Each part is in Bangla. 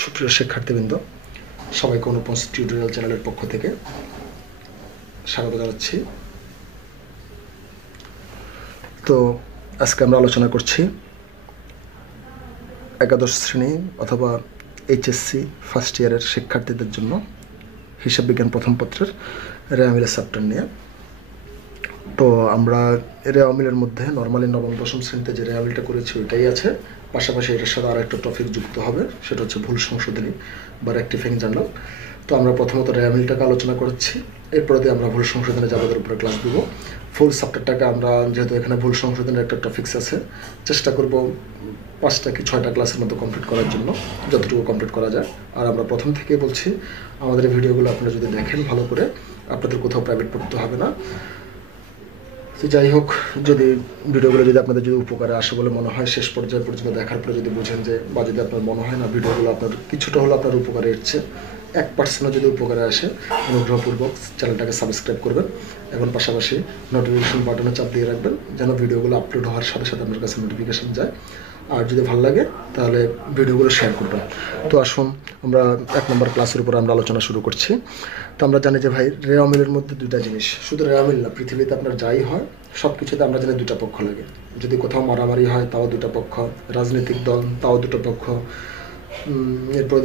সুপ্রিয় শিক্ষার্থীবৃন্দ, সবাইকে অনুপম টিউটোরিয়াল চ্যানেলের পক্ষ থেকে স্বাগত জানাচ্ছি। তো আজকে আমরা আলোচনা করছি একাদশ শ্রেণী অথবা এইচএসসি ফার্স্ট ইয়ারের শিক্ষার্থীদের জন্য হিসাব বিজ্ঞান প্রথম পত্রের রেওয়ামিলের চ্যাপ্টার নিয়ে। তো আমরা রেওয়ামিলের মধ্যে নর্মালি নবম দশম শ্রেণীতে যে রেওয়ামিলটা করেছি ওইটাই আছে, পাশাপাশি এটার সাথে আর একটা টপিক যুক্ত হবে, সেটা হচ্ছে ভুল সংশোধনী বা রেকটিফাইং জার্নাল। তো আমরা প্রথমত রেওয়ামিলটাকে আলোচনা করছি, এরপরে দিয়ে আমরা ভুল সংশোধনে যাবদের উপরে ক্লাস দেবো। ফুল চ্যাপ্টারটাকে আমরা যেহেতু এখানে ভুল সংশোধনের একটা টপিক্স আছে, চেষ্টা করব 5টা কি 6টা ক্লাসের মতো কমপ্লিট করার জন্য, যতটুকু কমপ্লিট করা যায়। আর আমরা প্রথম থেকেই বলছি, আমাদের ভিডিওগুলো আপনারা যদি দেখেন ভালো করে, আপনাদের কোথাও প্রাইভেট পড়তে হবে না। তো যাই হোক, যদি ভিডিওগুলো যদি আপনাদের যদি উপকারে আসে বলে মনে হয়, শেষ পর্যায়ে পর্যন্ত দেখার পরে যদি বুঝেন যে, বা যদি আপনার মনে হয় না ভিডিওগুলো আপনার কিছুটা হলো আপনার উপকারে এসছে, 1% যদি উপকারে আসে, অনুগ্রহপূর্বক চ্যানেলটাকে সাবস্ক্রাইব করবেন এবং পাশাপাশি নোটিফিকেশন বাটনে চাপ দিয়ে রাখবেন, যেন ভিডিওগুলো আপলোড হওয়ার সাথে সাথে আপনার কাছে নোটিফিকেশন যায়। আর যদি ভালো লাগে তাহলে ভিডিওগুলো শেয়ার করবেন। তো আসুন আমরা 1 নম্বর ক্লাসের উপর আমরা আলোচনা শুরু করছি। তো আমরা জানি যে ভাই, রেওয়ামিলের মধ্যে দুইটা জিনিস, শুধু রেওয়ামিল না, পৃথিবীতে আপনার যাই হয় সব কিছুতে আমরা জানি দুটা পক্ষ লাগে। যদি কোথাও মারামারি হয় তাও দুটা পক্ষ, রাজনৈতিক দল তাও দুটো পক্ষ, এরপর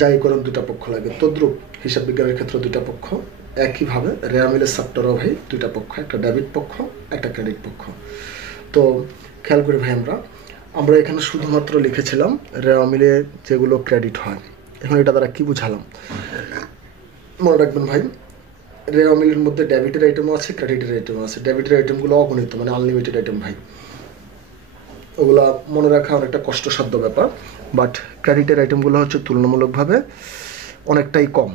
যাই করেন দুটা পক্ষ লাগে। তদ্রুপ হিসাব বিজ্ঞানের ক্ষেত্রে দুটা পক্ষ, একইভাবে রেওয়ামিলের চ্যাপ্টারও ভাই দুইটা পক্ষ, একটা ডেবিট পক্ষ, একটা ক্রেডিট পক্ষ। তো খেয়াল করি ভাই, আমরা এখানে শুধুমাত্র লিখেছিলাম রেওয়ামিলে যেগুলো ক্রেডিট হয়। এখন এটা দ্বারা কি বুঝালাম মনে রাখবেন ভাই, রেওয়ামিলের মধ্যে ডেবিটের আইটেমও আছে, ক্রেডিটের আইটেমও আছে। ডেবিটের আইটেমগুলো অগণিত, মানে আনলিমিটেড আইটেম ভাই, ওগুলা মনে রাখা অনেকটা কষ্টসাধ্য ব্যাপার। বাট ক্রেডিটের আইটেমগুলো হচ্ছে তুলনামূলকভাবে অনেকটাই কম।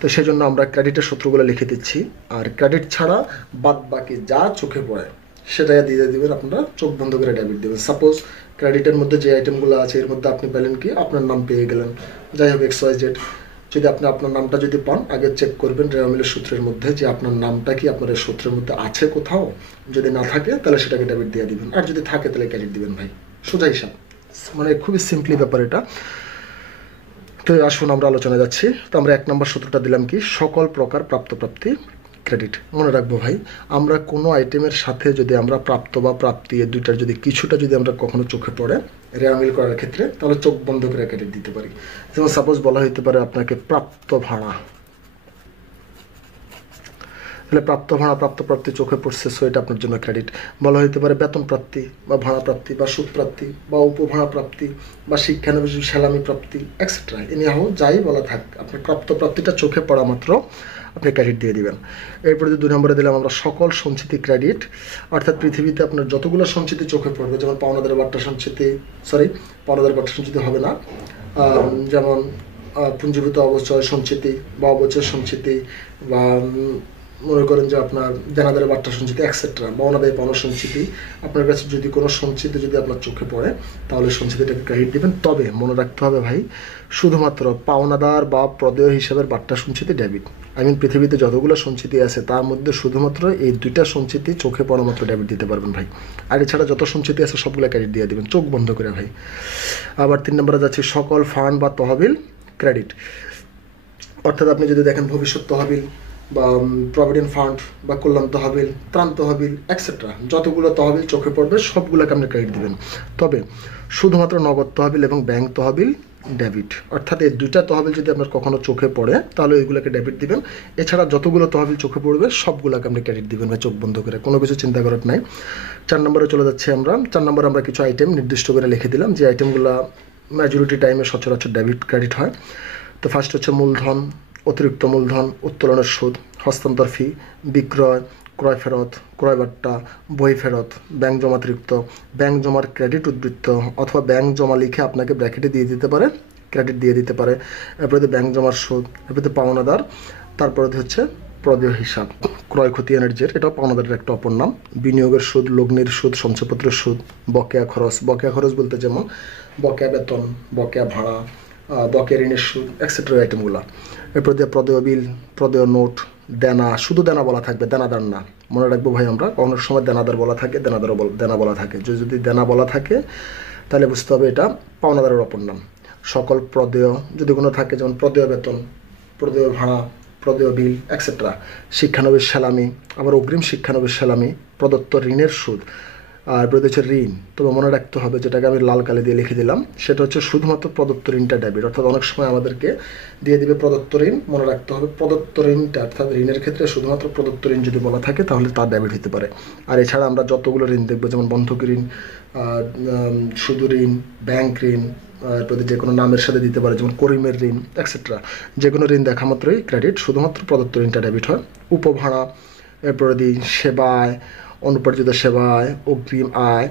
তো সেই জন্য আমরা ক্রেডিটের সূত্রগুলো লিখে দিচ্ছি, আর ক্রেডিট ছাড়া বাদ বাকি যা চোখে পড়ে সেটাই দিয়ে দিবেন, আপনারা চোখ বন্ধ করে ডেবিট দেবেন। সাপোজ ক্রেডিটের মধ্যে যে আইটেমগুলো আছে এর মধ্যে আপনি পেলেন কি, আপনার নাম পেয়ে গেলেন, যাই হোক XYZ, যদি আপনি আপনার নামটা যদি পান, আগে চেক করবেন রেওয়ামিলের সূত্রের মধ্যে যে আপনার নামটা কি আপনার এই সূত্রের মধ্যে আছে কোথাও। যদি না থাকে তাহলে সেটাকে ডেবিট দিয়ে দিবেন, আর যদি থাকে তাহলে ক্রেডিট দিবেন ভাই। সোজা হিসাব, মানে খুবই সিম্পলি ব্যাপার এটা। তো আসুন আমরা আলোচনায় যাচ্ছি। তো আমরা 1 নম্বর সূত্রটা দিলাম কি, সকল প্রকার প্রাপ্তি ক্রেডিট। মনে রাখবো ভাই, আমরা কোনো আইটেমের সাথে যদি আমরা প্রাপ্ত বা প্রাপ্তি এই দুইটার যদি কিছুটা যদি আমরা কখনো চোখে পড়ে রেওয়ামিল করার ক্ষেত্রে, তাহলে চোখ বন্ধ করে ক্রেডিট দিতে পারি। যেমন সাপোজ বলা হইতে পারে আপনাকে প্রাপ্ত ভাড়া, তাহলে প্রাপ্ত ভাড়া প্রাপ্তি চোখে পড়ছে, সো এটা আপনার জন্য ক্রেডিট। বলা হইতে পারে বেতন প্রাপ্তি বা ভাড়া প্রাপ্তি বা সুদ প্রাপ্তি বা উপভাড়া প্রাপ্তি বা শিক্ষানবিশ সালামি প্রাপ্তি এক্সেট্রা, এনিহাও যাই বলা থাক, আপনার প্রাপ্তিটা চোখে পড়া মাত্র আপনি ক্রেডিট দিয়ে দিবেন। এরপরে 2 নম্বরে দিলাম আমরা সকল সঞ্চিতি ক্রেডিট, অর্থাৎ পৃথিবীতে আপনার যতগুলো সঞ্চিতি চোখে পড়বে, যেমন পাওনাদার বাট্টা সঞ্চিতি হবে না, যেমন পুঞ্জীভূত অবচয় সঞ্চিতি বা অবচয় সঞ্চিতি, বা মনে করেন যে আপনার দেনাদারের বাট্টা সঞ্চিতি এক্সেট্রা, পাওনাদায় পাওনা সঞ্চিতি, আপনার কাছে যদি কোনো সঞ্চিতি যদি আপনার চোখে পড়ে তাহলে সঞ্চিতিটাকে ক্রেডিট দেবেন। তবে মনে রাখতে হবে ভাই, শুধুমাত্র পাওনাদার বা প্রদেয় হিসাবের বাট্টা সঞ্চিতি ডেবিট। পৃথিবীতে যতগুলো সঞ্চিতি আছে তার মধ্যে শুধুমাত্র এই 2টা সঞ্চিতি চোখে পড়া মাত্র ডেবিট দিতে পারবেন ভাই, আর এছাড়া যত সঞ্চিতি আছে সবগুলো ক্রেডিট দিয়ে দেবেন চোখ বন্ধ করে ভাই। আবার 3 নম্বরে যাচ্ছে সকল ফান্ড বা তহবিল ক্রেডিট, অর্থাৎ আপনি যদি দেখেন ভবিষ্যৎ তহবিল বা প্রভিডেন্ট ফান্ড বা কল্যাণ তহবিল, ত্রাণ তহবিল এক্সেট্রা, যতগুলো তহবিল চোখে পড়বে সবগুলোকে আপনি ক্রেডিট দেবেন। তবে শুধুমাত্র নগদ তহবিল এবং ব্যাংক তহবিল ডেবিট, অর্থাৎ এই 2টা তহবিল যদি আপনার কখনো চোখে পড়ে তাহলে ওইগুলোকে ডেবিট দিবেন। এছাড়া যতগুলো তহবিল চোখে পড়বে সবগুলোকে আপনি ক্রেডিট দিবেন ভাই, চোখ বন্ধ করে, কোনো কিছু চিন্তা করার নাই। 4 নম্বরে চলে যাচ্ছি আমরা। 4 নম্বরে আমরা কিছু আইটেম নির্দিষ্ট করে লিখে দিলাম, যে আইটেমগুলো মেজরিটি টাইমে সচরাচর ডেবিট ক্রেডিট হয়। তো ফার্স্ট হচ্ছে মূলধন, অতিরিক্ত মূলধন, উত্তোলনের সুদ, হস্তান্তর ফি, বিক্রয়, ক্রয় ফেরত, ক্রয় বাট্টা, বই ফেরত, ব্যাংক জমাতিরিক্ত, ব্যাংক জমার ক্রেডিট উদ্বৃত্ত, অথবা ব্যাংক জমা লিখে আপনাকে ব্র্যাকেটে দিয়ে দিতে পারে, ক্রেডিট দিয়ে দিতে পারে। এরপরে ব্যাংক জমার সুদ, এরপরে পাওনাদার, তারপরে হচ্ছে প্রদেয় হিসাব, ক্রয় ক্ষতি এনার্জির, এটাও পাওনাদারের একটা অপর নাম, বিনিয়োগের সুদ, লগ্নির সুদ, সঞ্চয়পত্রের সুদ, বকেয়া খরচ বলতে যেমন বকেয়া বেতন, বকেয়া ভাড়া, বকেয়া ঋণের সুদ এক্সেট্রা আইটেমগুলো। এরপর দিয়ে প্রদেয় বিল, প্রদেয় নোট, দেনা, শুধু দেনা বলা থাকবে, দেনাদার না। মনে রাখবো ভাই, আমরা কোনো সময় দেনাদার বলা থাকে, দেনা বলা থাকে। যদি দেনা বলা থাকে তাহলে বুঝতে হবে এটা পাওনাদারের অপর নাম। সকল প্রদেয় যদি কোনো থাকে, যেমন প্রদেয় বেতন, প্রদেয় ভাড়া, প্রদেয় বিল এক্সেট্রা, শিক্ষানবিশ সালামি, আবার অগ্রিম শিক্ষানবিশ সালামি, প্রদত্ত ঋণের সুদ। আর প্রদত্ত হচ্ছে ঋণ, তবে মনে রাখতে হবে যেটাকে আমি লাল কালি দিয়ে লিখে দিলাম, সেটা হচ্ছে শুধুমাত্র প্রদত্ত ঋণটা ডেবিট। অর্থাৎ অনেক সময় আমাদেরকে দিয়ে দিবে প্রদত্ত ঋণ, মনে রাখতে হবে প্রদত্ত ঋণটা, অর্থাৎ ঋণের ক্ষেত্রে শুধুমাত্র প্রদত্ত ঋণ যদি বলা থাকে তাহলে তা ডেবিট হতে পারে। আর এছাড়া আমরা যতগুলো ঋণ দেখবো, যেমন বন্ধক ঋণ, সুদ ঋণ, ব্যাংক ঋণ, এরপরে যে কোনো নামের সাথে দিতে পারে, যেমন করিমের ঋণ এক্সেট্রা, যে কোনো ঋণ দেখা মাত্রই ক্রেডিট, শুধুমাত্র প্রদত্ত ঋণটা ডেবিট হয়। উপভাড়া, এরপরে দিই সেবায়, অনুপার্জিত সেবায়, অগ্রিম আয়,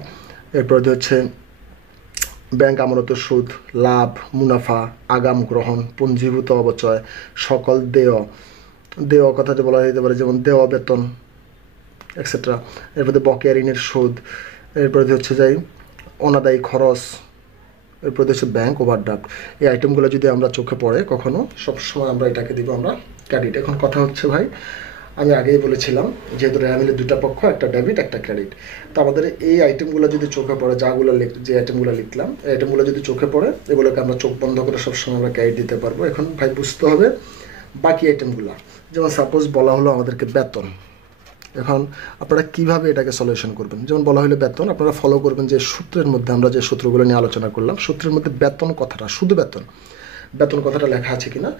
এরপরে হচ্ছে ব্যাংক আমানত সুদ, লাভ, মুনাফা, আগাম গ্রহণ, পুঞ্জীভূত অবচয়, সকল দেয়, দেয় কথাটা বলা যেতে পারে, যেমন দেওয়া বেতন এক্সেট্রা, এরপরে বকেয়া ঋণের সুদ, এরপরে হচ্ছে যাই অনাদায়ী খরচ, এরপরে হচ্ছে ব্যাংক ওভারড্রাফট। এই আইটেমগুলো যদি আমরা চোখে পড়ে কখনো, সবসময় আমরা এটাকে দিব আমরা ক্রেডিট। এখন কথা হচ্ছে ভাই, আমি আগেই বলেছিলাম যেহেতু রেয়া মিলে দুটা পক্ষ, একটা ডেবিট একটা ক্রেডিট, তো আমাদের এই আইটেমগুলো যদি চোখে পড়ে, যে আইটেমগুলো লিখলাম, এই আইটেমগুলো যদি চোখে পড়ে, এগুলোকে আমরা চোখ বন্ধ করে সবসময় আমরা ক্রেডিট দিতে পারবো। এখন ভাই বুঝতে হবে বাকি আইটেমগুলো, যেমন সাপোজ বলা হলো আমাদেরকে বেতন। এখন আপনারা কিভাবে এটাকে সলিউশন করবেন, যেমন বলা হলো বেতন, আপনারা ফলো করবেন যে সূত্রের মধ্যে আমরা যে সূত্রগুলো নিয়ে আলোচনা করলাম, সূত্রের মধ্যে বেতন কথাটা, শুধু বেতন কথাটা লেখা আছে কিনা,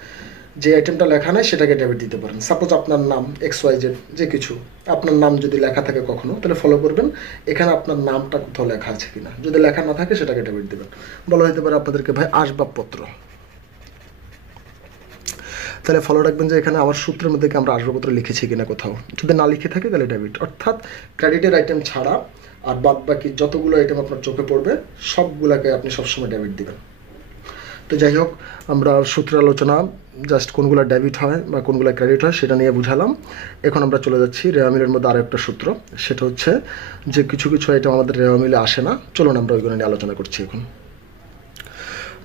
যে আইটেমটা লেখা নেই সেটাকে ডেবিট দিতে পারেন। সাপোজ আপনার নাম XYZ যে কিছু, আপনার নাম যদি লেখা থাকে কখনো, তাহলে ফলো করবেন এখানে আপনার নামটা কোথাও লেখা আছে কিনা, যদি লেখা না থাকে সেটাকে ডেবিট দেবেন। বলা হতে পারে আপনাদেরকে ভাই আসবাবপত্র, তাহলে ফলো রাখবেন যে এখানে আমার সূত্রের মধ্যে কি আমরা আসবাবপত্র লিখেছি কিনা কোথাও, যদি না লিখে থাকে তাহলে ডেবিট। অর্থাৎ ক্রেডিটের আইটেম ছাড়া আর বাদ বাকি যতগুলো আইটেম আপনার চোখে পড়বে সবগুলোকে আপনি সবসময় ডেবিট দিবেন। তো যাই হোক, আমরা সূত্রের আলোচনা জাস্ট কোনগুলো ডেবিট হয় বা কোনগুলো ক্রেডিট হয় সেটা নিয়ে বুঝালাম। এখন আমরা চলে যাচ্ছি রেওয়া মিলের মধ্যে আরও একটা সূত্র, সেটা হচ্ছে যে কিছু কিছু আইটেম আমাদের রেওয়া মিলে আসে না, চলুন আমরা ওইগুলো নিয়ে আলোচনা করছি এখন।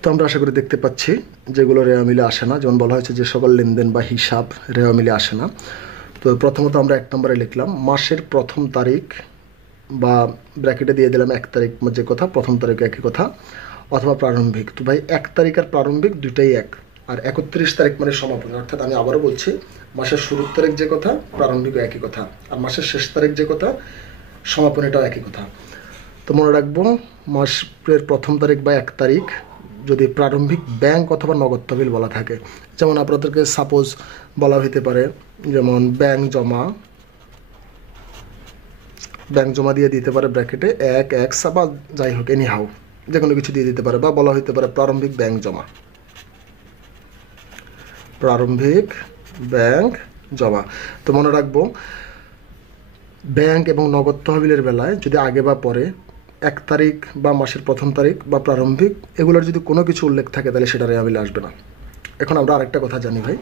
তো আমরা আশা করি দেখতে পাচ্ছি যেগুলো রেওয়া মিলে আসে না, যেমন বলা হয়েছে যে সকল লেনদেন বা হিসাব রেওয়া মিলে আসে না। তো প্রথমত আমরা 1 নম্বরে লিখলাম মাসের প্রথম তারিখ, বা ব্র্যাকেটে দিয়ে দিলাম 1 তারিখ, যে কথা প্রথম তারিখ একই কথা, অথবা প্রারম্ভিক। তো ভাই 1 তারিখ আর প্রারম্ভিক দুইটাই এক, আর 31 তারিখ মানে সমাপনী। অর্থাৎ আমি আবারও বলছি, মাসের শুরুর তারিখ যে কথা প্রারম্ভিকও একই কথা, আর মাসের শেষ তারিখ যে কথা সমাপনীটাও একই কথা। তো মনে রাখবো মাসের প্রথম তারিখ বা 1 তারিখ যদি প্রারম্ভিক ব্যাংক অথবা নগদ তহবিল বলা থাকে, যেমন আপনাদেরকে সাপোজ বলা হতে পারে, যেমন ব্যাংক জমা দিয়ে দিতে পারে ব্র্যাকেটে 1 বা যাই হোক এনি হাউ যে কোনো কিছু দিয়ে দিতে পারে, বা বলা হতে পারে প্রারম্ভিক ব্যাংক জমা। তো মনে রাখবো ব্যাংক এবং নগদ তহবিলের বেলায় যদি আগে বা পরে 1 তারিখ বা মাসের প্রথম তারিখ বা প্রারম্ভিক এগুলোর যদি কোনো কিছু উল্লেখ থাকে তাহলে সেটা রেওয়া মিলে আসবে না। এখন আমরা আরেকটা কথা জানি ভাই,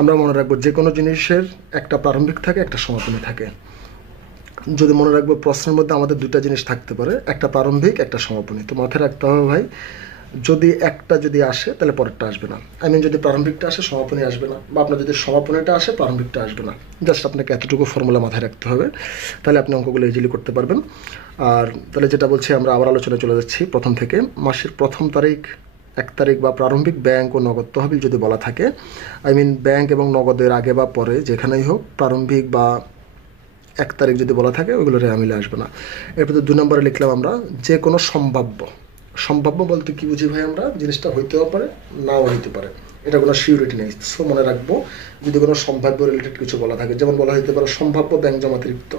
আমরা মনে রাখবো যে কোনো জিনিসের একটা প্রারম্ভিক থাকে, একটা সমাপনী থাকে। যদি মনে রাখবো প্রশ্নের মধ্যে আমাদের দুটা জিনিস থাকতে পারে, একটা প্রারম্ভিক একটা সমাপনী। তো মাথায় রাখতে হবে ভাই, যদি একটা যদি আসে তাহলে পরেরটা আসবে না, যদি প্রারম্ভিকটা আসে সমাপনী আসবে না, বা আপনার যদি সমাপনীটা আসে প্রারম্ভিকটা আসবে না। জাস্ট আপনাকে এতটুকু ফর্মুলা মাথায় রাখতে হবে, তাহলে আপনি অঙ্কগুলো ইজিলি করতে পারবেন। আর তাহলে যেটা বলছি, আমরা আবার আলোচনায় চলে যাচ্ছি প্রথম থেকে। মাসের প্রথম তারিখ, 1 তারিখ বা প্রারম্ভিক ব্যাংক ও নগদ তহবিল যদি বলা থাকে, ব্যাংক এবং নগদের আগে বা পরে যেখানেই হোক প্রারম্ভিক বা 1 তারিখ যদি বলা থাকে, ওইগুলো রেওয়া মিলে আসবে না। এরপরে 2 নম্বরে লিখলাম আমরা যে কোনো সম্ভাব্য বলতে কি বুঝি ভাই, আমরা জিনিসটা হইতেও পারে নাও হইতে পারে, এটা কোনো সিউরিটি নেই। সো মনে রাখবো যদি কোনো সম্ভাব্য রিলেটেড কিছু বলা থাকে, যেমন বলা হইতে পারে সম্ভাব্য ব্যাংক জমাতিরিক্ত,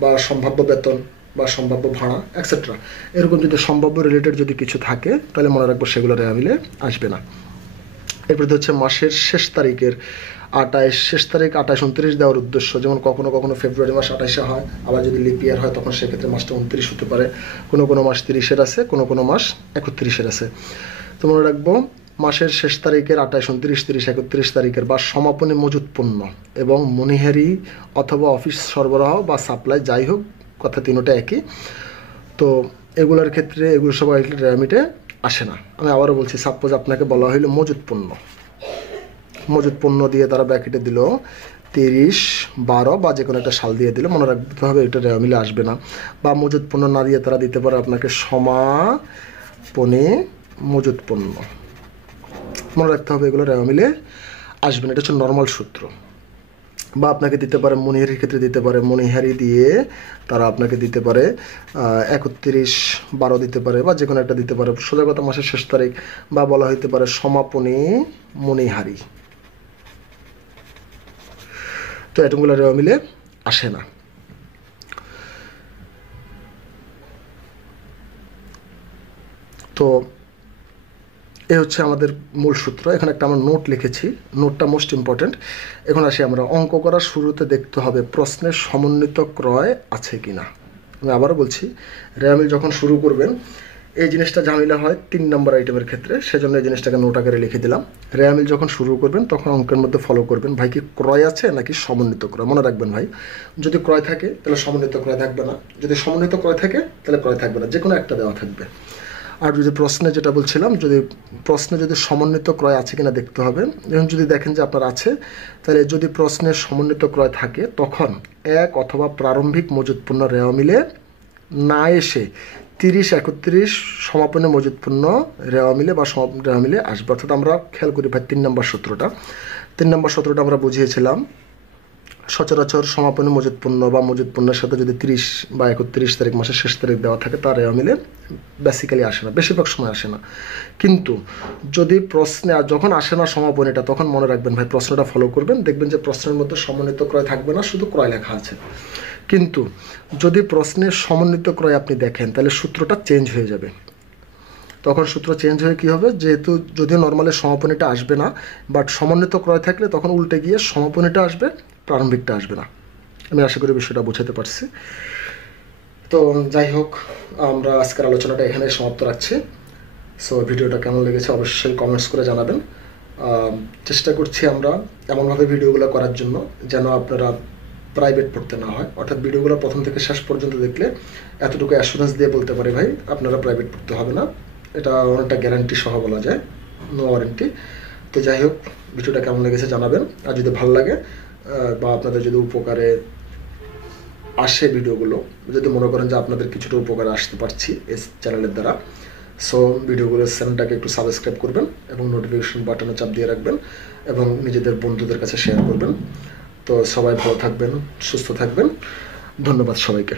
বা সম্ভাব্য বেতন, বা সম্ভাব্য ভাড়া এক্সেট্রা, এরকম যদি সম্ভাব্য রিলেটেড যদি কিছু থাকে তাহলে মনে রাখবো সেগুলো রেওয়া মিলে আসবে না। এরপরে হচ্ছে মাসের শেষ তারিখের 28, শেষ তারিখ 28, 29 দেওয়ার উদ্দেশ্য, যেমন কখনো কখনো ফেব্রুয়ারি মাস 28-এ হয়, আবার যদি লিপ ইয়ার হয় তখন সেক্ষেত্রে মাসটা 29 হতে পারে, কোনো মাস 30-এর আছে, কোনো মাস 31-এর আছে। তো মনে রাখবো মাসের শেষ তারিখের 28, 29, 30, 31 তারিখের বা সমাপনী মজুত পণ্য এবং মনিহারি অথবা অফিস সরবরাহ বা সাপ্লাই, যাই হোক কথা তিনটা একই। তো এগুলোর ক্ষেত্রে এগুলো সবাই রেওয়া মিলে আসে না। আমি আবারও বলছি, সাপোজ আপনাকে বলা হইলো মজুত পণ্য দিয়ে তারা ব্র্যাকেটে দিল 30, 12 বা যে কোনো একটা সাল দিয়ে দিল, মনে রাখতে হবে এটা রেওয়া মিলে আসবে না। বা মজুত পণ্য না দিয়ে তারা দিতে পারে আপনাকে সমাপনী মজুত পণ্য, মনে রাখতে হবে এগুলো রেওয়া মিলে আসবে না, এটা হচ্ছে নর্মাল সূত্র। বা আপনাকে দিতে পারে মণিহারির ক্ষেত্রে দিতে পারে, মণিহারি দিয়ে তারা আপনাকে দিতে পারে 31/12 দিতে পারে, বা যে কোনো একটা দিতে পারে, সোজা কথা মাসের শেষ তারিখ, বা বলা হইতে পারে সমাপনী মণিহারি। তো এটমগুলো রেওয়া মিলে আসে না। তো এই হচ্ছে আমাদের মূল সূত্র। এখানে একটা আমরা নোট লিখেছি, নোটটা মোস্ট ইম্পর্টেন্ট। এখন আসি আমরা অঙ্ক করার শুরুতে দেখতে হবে প্রশ্নের সমন্বিত ক্রয় আছে কিনা। আমি আবারও বলছি, রেওয়া মিল যখন শুরু করবেন এই জিনিসটা ঝামেলা হয় 3 নম্বর আইটেমের ক্ষেত্রে, সেজন্য এই জিনিসটাকে নোট আকারে লিখে দিলাম। রেওয়া মিল যখন শুরু করবেন তখন অঙ্কের মধ্যে ফলো করবেন ভাই কি ক্রয় আছে নাকি সমন্বিত ক্রয়। মনে রাখবেন ভাই, যদি ক্রয় থাকে তাহলে সমন্বিত ক্রয় থাকবে না, যদি সমন্বিত ক্রয় থাকে তাহলে ক্রয় থাকবে না, যে কোনো একটা দেওয়া থাকবে। আর যদি প্রশ্নে যেটা বলছিলাম, যদি প্রশ্নে যদি সমন্বিত ক্রয় আছে কিনা দেখতে হবে। এবং যদি দেখেন যে আপনার আছে, তাহলে যদি প্রশ্নের সমন্বিত ক্রয় থাকে তখন এক অথবা প্রারম্ভিক মজুত পণ্য রেওয়া মিলে না এসে 30-31 সমাপনী মজুত পণ্য রেওয়া মিলে বা রেওয়া মিলে আসবে। অর্থাৎ আমরা খেয়াল করি ভাই 3 নম্বর সূত্রটা, 3 নম্বর সূত্রটা আমরা বুঝিয়েছিলাম। সচরাচর সমাপনী মজুত পণ্য বা মজুত পণ্যের সাথে যদি 30 বা 31 তারিখ মাসের শেষ তারিখ দেওয়া থাকে তার রেওয়া মিলে বেসিক্যালি আসে না, বেশিরভাগ সময় আসে না। কিন্তু যদি প্রশ্নে যখন আসে না সমাপনীটা, তখন মনে রাখবেন ভাই প্রশ্নটা ফলো করবেন, দেখবেন যে প্রশ্নের মধ্যে সমন্বিত ক্রয় থাকবে না, শুধু ক্রয় লেখা আছে। কিন্তু যদি প্রশ্নের সমন্বিত ক্রয় আপনি দেখেন তাহলে সূত্রটা চেঞ্জ হয়ে যাবে। তখন সূত্র চেঞ্জ হয়ে কী হবে, যেহেতু যদিও নর্মালি সমাপনীটা আসবে না, বাট সমন্বিত ক্রয় থাকলে তখন উল্টে গিয়ে সমাপনীটা আসবে, প্রারম্ভিকটা আসবে না। আমি আশা করি বিষয়টা বোঝাতে পারছি। তো যাই হোক, আমরা আজকের আলোচনাটা এখানে সমাপ্ত রাখছি। সো ভিডিওটা কেমন লেগেছে অবশ্যই কমেন্টস করে জানাবেন। চেষ্টা করছি আমরা এমনভাবে ভিডিওগুলো করার জন্য যেন আপনারা প্রাইভেট পড়তে না হয়, অর্থাৎ ভিডিওগুলো প্রথম থেকে শেষ পর্যন্ত দেখলে এতটুকু অ্যাসুরেন্স দিয়ে বলতে পারি ভাই আপনারা প্রাইভেট পড়তে হবে না, এটা অনেকটা গ্যারান্টি সহ বলা যায়, নো ওয়ারেন্টি। তো যাই হোক, ভিডিওটা কেমন লেগেছে জানাবেন। আর যদি ভালো লাগে বা আপনাদের যদি উপকারে আসে ভিডিওগুলো, যদি মনে করেন যে আপনাদের কিছুটা উপকারে আসতে পারছি এই চ্যানেলের দ্বারা, সো ভিডিওগুলোর চ্যানেলটাকে একটু সাবস্ক্রাইব করবেন এবং নোটিফিকেশন বাটনে চাপ দিয়ে রাখবেন এবং নিজেদের বন্ধুদের কাছে শেয়ার করবেন। তো সবাই ভালো থাকবেন, সুস্থ থাকবেন, ধন্যবাদ সবাইকে।